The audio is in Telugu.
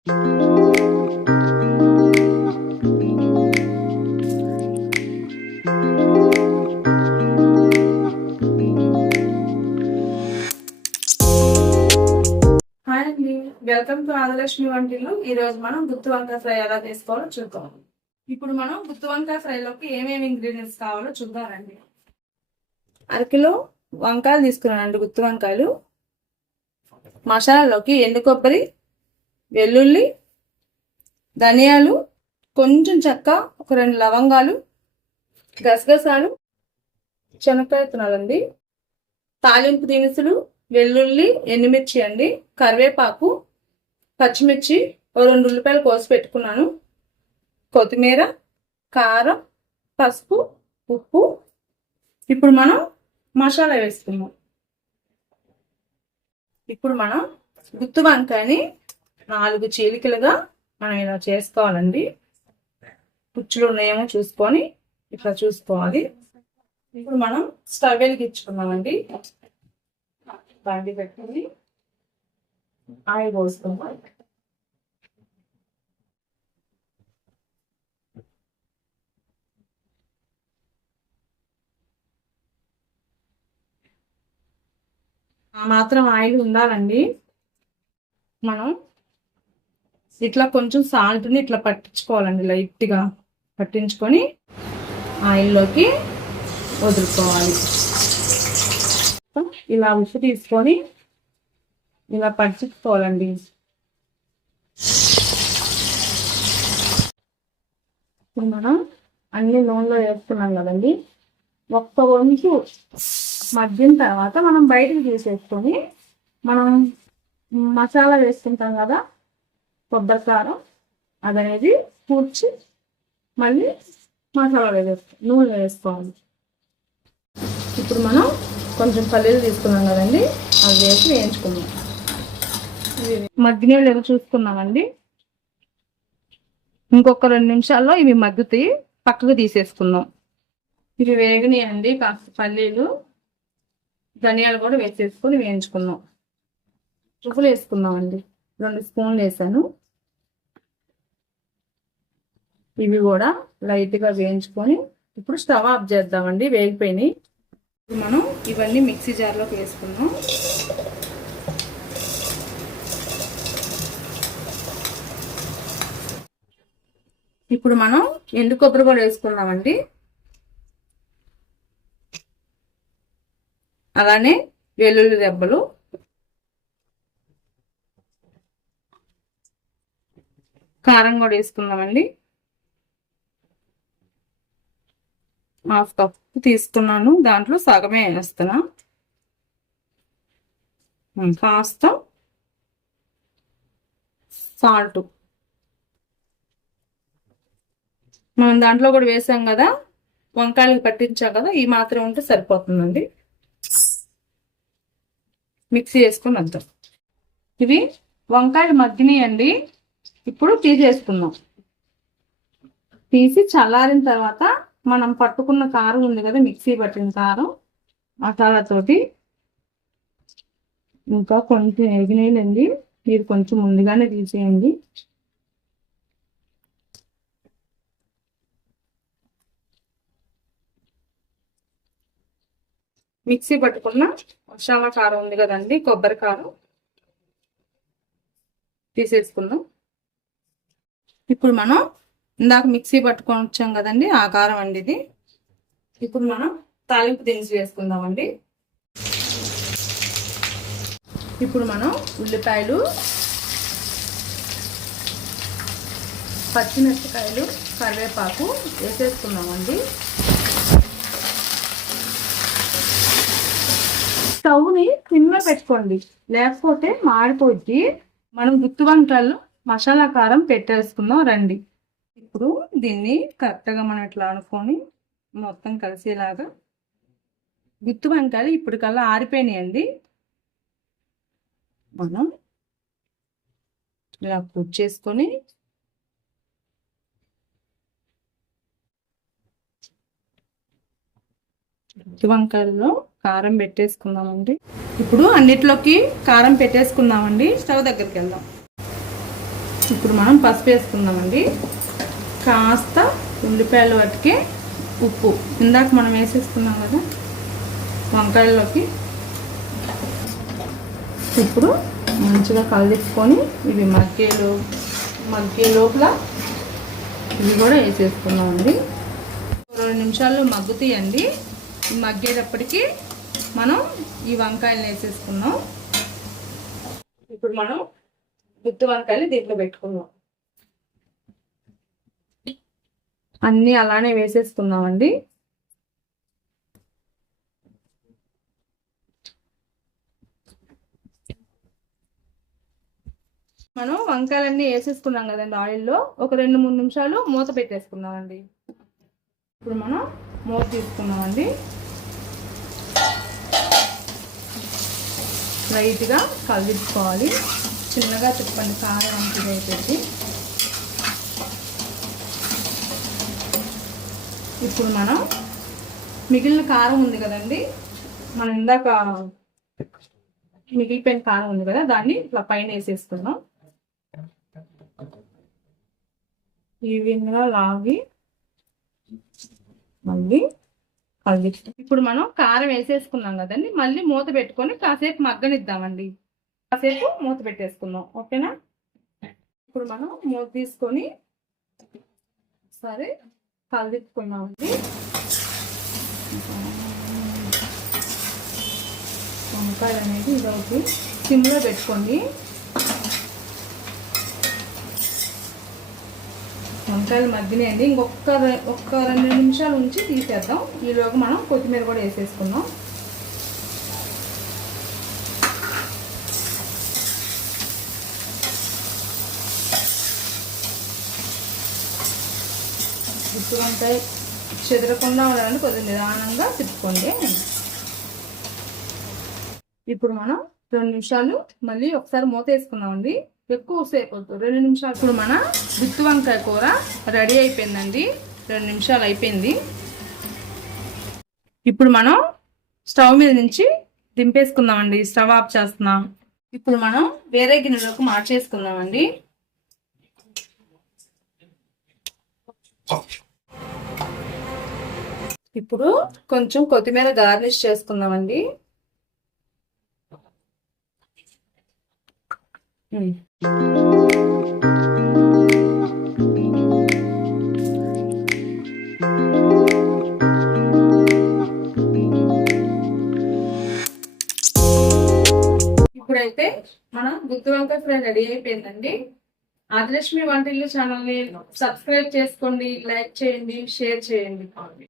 వెల్కమ్ టు ఆదిలక్ష్మి వంటిల్లు. ఈ రోజు మనం గుత్తి వంకాయ ఫ్రై ఎలా చేసుకోవాలో చూద్దాం. ఇప్పుడు మనం గుత్తి వంకాయ ఫ్రైలోకి ఏమేమి ఇంగ్రీడియంట్స్ కావాలో చూద్దామండి. అరకిలో వంకాయలు తీసుకున్నానండి, గుత్తి వంకాయలు. మసాలాలోకి ఎండు కొబ్బరి, వెల్లుల్లి, ధనియాలు, కొంచెం చెక్క, ఒక 2 లవంగాలు, గసగసాలు, శనక్కాయ విత్తనాలండి, తాలింపు దినుసులు, వెల్లుల్లి, ఎండుమిర్చి అండి, కరివేపాకు, పచ్చిమిర్చి, 2 ఉల్లిపాయలు కోసి పెట్టుకున్నాను, కొత్తిమీర, కారం, పసుపు, ఉప్పు. ఇప్పుడు మనం మసాలా వేసుకున్నాం. ఇప్పుడు మనం గుత్తి వంకాయని 4 చీలికలుగా మనం ఇలా చేసుకోవాలండి. పుచ్చులు ఉన్నాయేమో చూసుకొని ఇట్లా చూసుకోవాలి. ఇప్పుడు మనం స్టవ్ వెలిగించుకున్నామండి. బండి పెట్టుకుని ఆయిల్ పోసుకుందాం. మాత్రం ఆయిల్ ఉండాలండి. మనం ఇట్లా కొంచెం సాల్ట్ని ఇట్లా పట్టించుకోవాలండి, లైట్గా పట్టించుకొని ఆయిల్లోకి వదులుకోవాలి. ఇలా ఉప్పు తీసుకొని ఇలా పట్టించుకోవాలండి. ఇప్పుడు మనం అన్ని నూనెలో వేస్తున్నాం కదండి. ఒక్క వంతు మగ్గిన తర్వాత మనం బయటకు తీసేసుకొని మనం మసాలా వేసుకుంటాం కదా, కొబ్బరి కారం, అదనేది కూర్చి మళ్ళీ మసాలా నూనె వేసుకోవాలి. ఇప్పుడు మనం కొంచెం పల్లీలు తీసుకున్నాం కదండి, అవి వేసి వేయించుకున్నాం. మగ్గినే లేదో చూసుకున్నామండి. ఇంకొక 2 నిమిషాల్లో ఇవి మగ్గుతాయి, పక్కకు తీసేసుకున్నాం. ఇవి వేగనియండి. కాస్త పల్లీలు, ధనియాలు కూడా వేసేసుకొని వేయించుకున్నాం. ఉప్పులు వేసుకున్నామండి, 2 స్పూన్లు వేసాను. ఇవి కూడా లైట్గా వేయించుకొని ఇప్పుడు స్టవ్ ఆఫ్ చేద్దామండి. వేగిపోయినాయి. మనం ఇవన్నీ మిక్సీ జార్లోకి వేసుకున్నాం. ఇప్పుడు మనం ఎండు కొబ్బరి కూడా వేసుకున్నామండి. అలానే వెల్లుల్లి రెబ్బలు, కారం కూడా వేసుకున్నామండి. 1/2 కప్పు తీసుకున్నాను, దాంట్లో సగమే వేస్తున్నా. కాస్త సాల్ట్ మనం దాంట్లో కూడా వేసాం కదా, వంకాయలకు పట్టించాం కదా, ఈ మాత్రం ఉంటే సరిపోతుందండి. మిక్సీ వేసుకుని వద్దాం. ఇవి వంకాయలు మగ్గినాయండి. ఇప్పుడు తీసేసుకుందాం. తీసి చల్లారిన తర్వాత మనం పట్టుకున్న కారం ఉంది కదా, మిక్సీ పట్టిన కారం, మసాలాతోటి ఇంకా కొంచెం ఎగినేయండి. మీరు కొంచెం ముందుగానే తీసేయండి. మిక్సీ పట్టుకున్న మసాలా కారం ఉంది కదండి, కొబ్బరి కారం తీసేసుకుందాం. ఇప్పుడు మనం ఇందాక మిక్సీ పట్టుకొని వచ్చాం కదండి, ఆ కారం అండి ఇది. ఇప్పుడు మనం తాలింపు దినుసులు వేసుకుందామండి. ఇప్పుడు మనం ఉల్లిపాయలు, పచ్చిమిరపకాయలు, కరివేపాకు వేసేసుకుందామండి. స్టవ్ని సిమ్లో పెట్టుకోండి, లేకపోతే మాడిపోద్ది. మనం గుత్తి వంకాయలు మసాలా కారం పెట్టేసుకుందాం రండి. ఇప్పుడు దీన్ని కరెక్ట్గా మనం ఇట్లా అనుకొని మొత్తం కలిసేలాగా, గుత్తి వంకాయలు ఇప్పటికల్లా ఆరిపోయినాయండి. మనం ఇలా కుక్ చేసుకొని గుత్తి వంకాయల్లో కారం పెట్టేసుకుందామండి. ఇప్పుడు అన్నిట్లోకి కారం పెట్టేసుకుందామండి. స్టవ్ దగ్గరికి వెళ్దాం. ఇప్పుడు మనం పసుపు వేసుకుందామండి, కాస్త ఉల్లిపాయలు వాటికి ఉప్పు ఇందాక మనం వేసేసుకున్నాం కదా వంకాయల్లోకి. ఇప్పుడు మంచిగా కలిపుకొని ఇవి మగ్గే లోపల ఇవి కూడా వేసేసుకున్నామండి. 2 నిమిషాల్లో మగ్గుతాయండి. మగ్గేటప్పటికి మనం ఈ వంకాయలు వేసేసుకున్నాం. ఇప్పుడు మనం గుత్తి వంకాయలు దీంట్లో పెట్టుకున్నాం. అన్నీ అలానే వేసేసుకున్నామండి. మనం వంకాయలన్నీ వేసేసుకున్నాం కదండి ఆయిల్లో. ఒక 2-3 నిమిషాలు మూత పెట్టేసుకున్నామండి. ఇప్పుడు మనం మూత తీసుకున్నామండి. లైట్గా కలిపించుకోవాలి, చిన్నగా తిప్పండి, కారం అంతా అయిపోయింది. ఇప్పుడు మనం మిగిలిన కారం ఉంది కదండి, మనం ఇందాక మిగిలిపోయిన కారం ఉంది కదా, దాన్ని ఇట్లా పైన వేసేసుకున్నాం. ఈవెన్గా లాగి మళ్ళీ కలిపి ఇప్పుడు మనం కారం వేసేసుకున్నాం కదండి, మళ్ళీ మూత పెట్టుకొని కాసేపు మగ్గనిద్దామండి. కాసేపు మూత పెట్టేసుకుందాం, ఓకేనా. ఇప్పుడు మనం మూత తీసుకొని సరే కలిపుకున్నామండి. వంకాయలు అనేది ఇదవుతుంది, సిమ్లో పెట్టుకోండి. వంకాయలు మగ్గినాయండి. ఇంకొక 2 నిమిషాలు ఉంచి తీసేద్దాం. ఈలోగా మనం కొత్తిమీర కూడా వేసేసుకుందాం. గుత్తి వంకాయ చెదరకుండా ఉండాలని కొద్దిగా నిదానంగా తిప్పుకోండి. ఇప్పుడు మనం 2 నిమిషాలు మళ్ళీ ఒకసారి మూత వేసుకుందామండి. ఎక్కువ సేపు 2 నిమిషాలు. ఇప్పుడు మన గుత్తి వంకాయ కూర రెడీ అయిపోయిందండి. 2 నిమిషాలు అయిపోయింది. ఇప్పుడు మనం స్టవ్ మీద నుంచి దింపేసుకుందామండి. స్టవ్ ఆఫ్ చేస్తున్నాం. ఇప్పుడు మనం వేరే గిన్నెలోకి మార్చేసుకుందామండి. ఇప్పుడు కొంచెం కొత్తిమీర గార్నిష్ చేసుకుందామండి. ఇప్పుడైతే మన గుత్తి వంకాయ ఫ్రై రెడీ అయిపోయిందండి. ఆదిలక్ష్మి వంటిల్లు ఛానల్ని సబ్స్క్రైబ్ చేసుకోండి, లైక్ చేయండి, షేర్ చేయండి.